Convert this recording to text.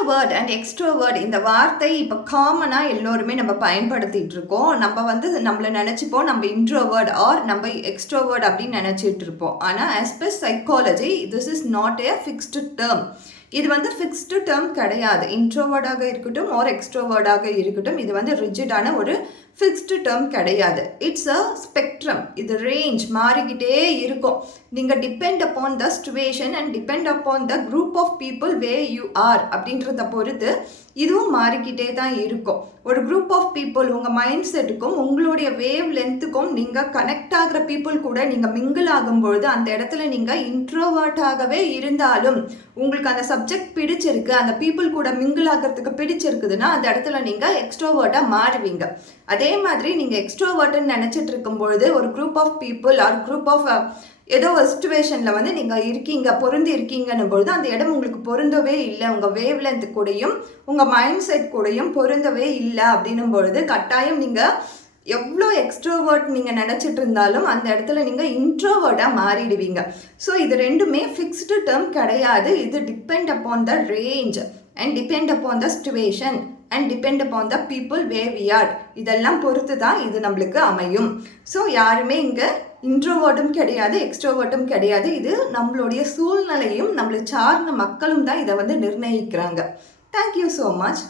Introvert and extrovert இந்த வார்த்தை இப்போ காமனாக எல்லோருமே நம்ம பயன்படுத்திட்டு இருக்கோம். நம்ம வந்து நம்மளை நினச்சிப்போம் நம்ம இன்ட்ரோவர்ட் ஆர் நம்ம எக்ஸ்ட்ரோவர்ட் அப்படின்னு நினச்சிட்டு இருப்போம். ஆனால் as per psychology this is not a fixed term. இது வந்து ஃபிக்ஸ்டு டேர்ம் கிடையாது. இன்ட்ரோவர்டாக இருக்கட்டும் ஆர் எக்ஸ்ட்ரோவர்டாக இருக்கட்டும், இது வந்து ரிஜிடான ஒரு ஃபிக்ஸ்டு டேர்ம் கிடையாது. It's a spectrum. இது ரேஞ்ச் மாறிக்கிட்டே இருக்கும். நீங்கள் depend upon the situation and depend upon the group of people way you are அப்படின்றத பொறுத்து இதுவும் மாறிக்கிட்டே தான் இருக்கும். ஒரு குரூப் ஆஃப் பீப்புள் உங்கள் மைண்ட் செட்டுக்கும் உங்களுடைய வேவ் லென்த்துக்கும் நீங்கள் கனெக்ட் ஆகிற பீப்புள் கூட நீங்கள் மிங்கிள் ஆகும்பொழுது அந்த இடத்துல நீங்கள் இன்ட்ரோவர்ட்டாகவே இருந்தாலும் உங்களுக்கு அந்த சப்ஜெக்ட் பிடிச்சிருக்கு, அந்த பீப்புள் கூட மிங்கிள் ஆகிறதுக்கு பிடிச்சிருக்குதுன்னா அந்த இடத்துல நீங்கள் எக்ஸ்ட்ரோவர்ட்டாக மாறுவீங்க. அதே மாதிரி நீங்கள் எக்ஸ்ட்ரோவர்ட்டுன்னு நினச்சிட்டு இருக்கும்பொழுது ஒரு group of people or group of ஏதோ ஒரு சிச்சுவேஷனில் வந்து நீங்கள் இருக்கீங்க, பொருந்தி இருக்கீங்கன்னும் பொழுது அந்த இடம் உங்களுக்கு பொருந்தவே இல்லை, உங்கள் வேவ் லென்த் கூடயும் உங்கள் மைண்ட் செட் கூடயும் பொருந்தவே இல்லை அப்படின்னும் பொழுது கட்டாயம் நீங்கள் எவ்வளோ எக்ஸ்ட்ரோவர்ட் நீங்கள் நினச்சிட்டு இருந்தாலும் அந்த இடத்துல நீங்கள் இன்ட்ரோவர்ட்டாக மாறிடுவீங்க. ஸோ இது ரெண்டுமே ஃபிக்ஸ்டு டேர்ம் கிடையாது. இது depend upon the range and depend upon the situation and depend upon the people way we are. இதெல்லாம் பொறுத்து தான் இது நம்மளுக்கு அமையும். ஸோ யாருமே இங்கே இன்ட்ரோவர்ட்டும் கிடையாது, எக்ஸ்ட்ரோவர்ட்டும் கிடையாது. இது நம்மளுடைய சூழ்நிலையும் நம்மளை சார்ந்த மக்களும் தான் இதை வந்து நிர்ணயிக்கிறாங்க. Thank you so much.